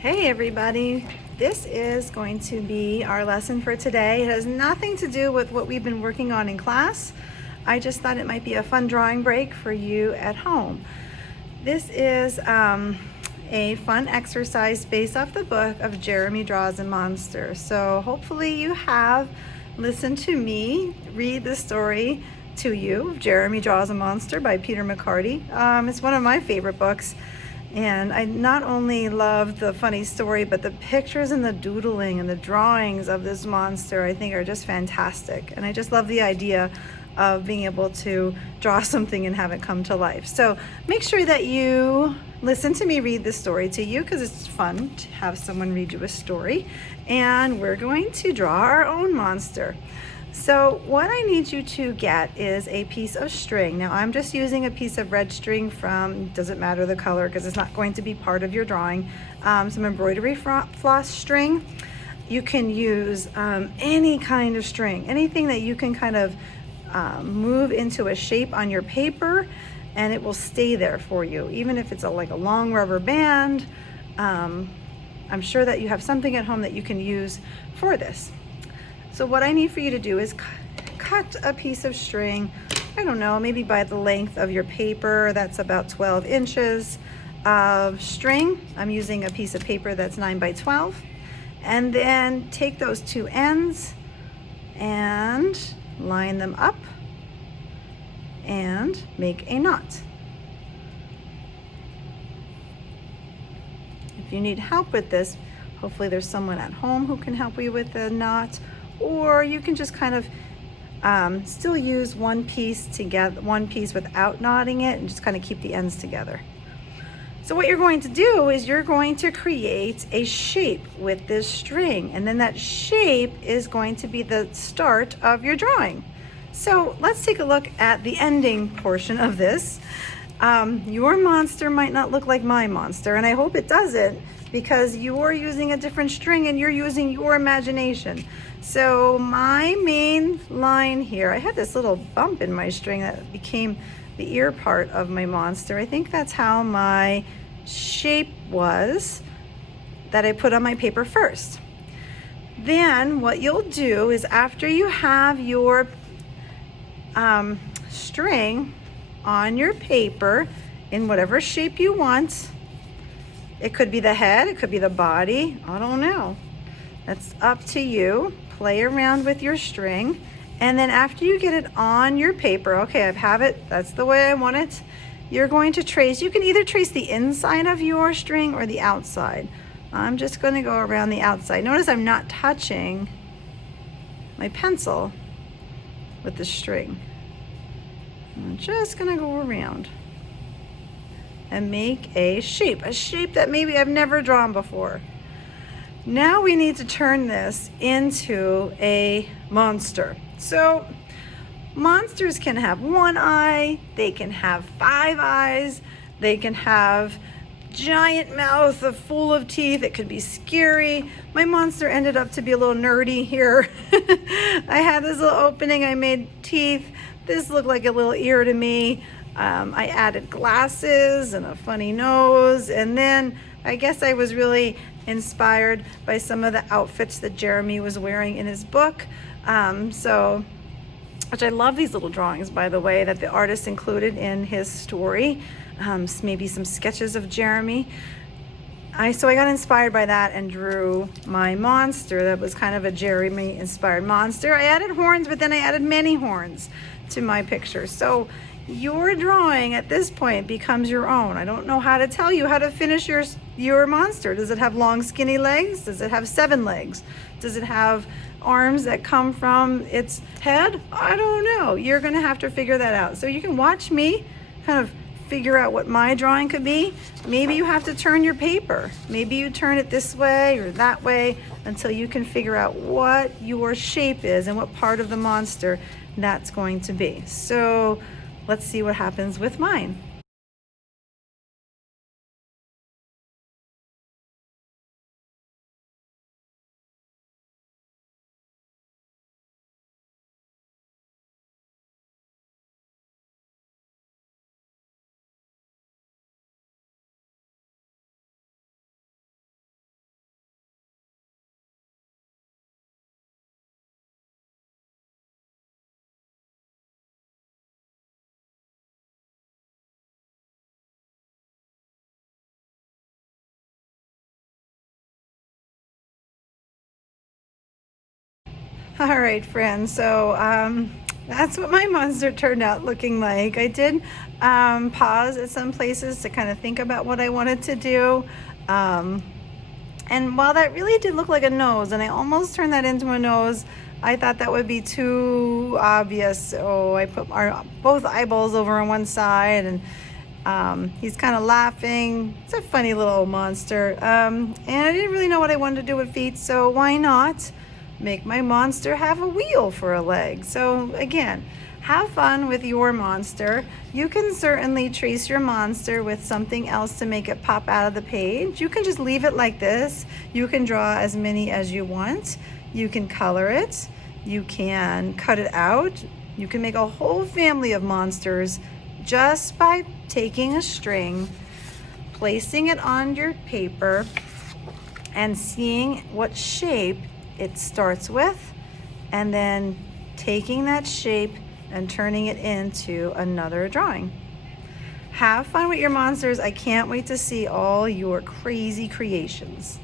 Hey everybody, this is going to be our lesson for today. It has nothing to do with what we've been working on in class. I just thought it might be a fun drawing break for you at home. This is a fun exercise based off the book of Jeremy Draws a Monster. So hopefully you have listened to me read the story to you, Jeremy Draws a Monster by Peter McCarty. It's one of my favorite books. And I not only love the funny story, but the pictures and the doodling and the drawings of this monster I think are just fantastic. And I just love the idea of being able to draw something and have it come to life. So make sure that you listen to me read the story to you, because it's fun to have someone read you a story. And we're going to draw our own monster. So what I need you to get is a piece of string. Now I'm just using a piece of red string from, doesn't matter the color because it's not going to be part of your drawing, some embroidery floss string. You can use any kind of string, anything that you can kind of move into a shape on your paper, and it will stay there for you, even if it's like a long rubber band. I'm sure that you have something at home that you can use for this. So what I need for you to do is cut a piece of string, I don't know, maybe by the length of your paper. That's about 12 inches of string. I'm using a piece of paper that's 9 by 12. And then take those two ends and line them up and make a knot. If you need help with this, hopefully there's someone at home who can help you with the knot. Or you can just kind of still use one piece together, one piece without knotting it, and just kind of keep the ends together. So what you're going to do is you're going to create a shape with this string, and then that shape is going to be the start of your drawing. So let's take a look at the ending portion of this. Your monster might not look like my monster, and I hope it doesn't, because you're using a different string and you're using your imagination. So my main line here, I had this little bump in my string that became the ear part of my monster. I think that's how my shape was that I put on my paper first. Then what you'll do is, after you have your string on your paper in whatever shape you want, it could be the head, it could be the body, I don't know. That's up to you. Play around with your string. And then after you get it on your paper, okay, I have it, that's the way I want it, you're going to trace. You can either trace the inside of your string or the outside. I'm just going to go around the outside. Notice I'm not touching my pencil with the string. I'm just going to go around and make a shape that maybe I've never drawn before. Now we need to turn this into a monster. So monsters can have one eye, they can have 5 eyes, they can have giant mouth full of teeth. It could be scary. My monster ended up to be a little nerdy here. I had this little opening, I made teeth. This looked like a little ear to me. I added glasses and a funny nose, and then I guess I was really inspired by some of the outfits that Jeremy was wearing in his book. Which I love these little drawings, by the way, that the artist included in his story. Maybe some sketches of Jeremy. So I got inspired by that and drew my monster that was kind of a Jeremy inspired monster. I added horns, but then I added many horns to my picture. So your drawing at this point becomes your own. I don't know how to tell you how to finish your monster. Does it have long skinny legs? Does it have 7 legs? Does it have arms that come from its head? I don't know. You're gonna have to figure that out. So you can watch me kind of figure out what my drawing could be. Maybe you have to turn your paper. Maybe you turn it this way or that way until you can figure out what your shape is and what part of the monster that's going to be. So let's see what happens with mine. All right, friends. So that's what my monster turned out looking like. I did pause at some places to kind of think about what I wanted to do. And while that really did look like a nose, and I almost turned that into a nose, I thought that would be too obvious. So I put both eyeballs over on one side, and he's kind of laughing. It's a funny little monster. And I didn't really know what I wanted to do with feet, so why not make my monster have a wheel for a leg? So again, have fun with your monster. You can certainly trace your monster with something else to make it pop out of the page. You can just leave it like this. You can draw as many as you want. You can color it. You can cut it out. You can make a whole family of monsters just by taking a string, placing it on your paper, and seeing what shape it starts with, and then taking that shape and turning it into another drawing. Have fun with your monsters. I can't wait to see all your crazy creations.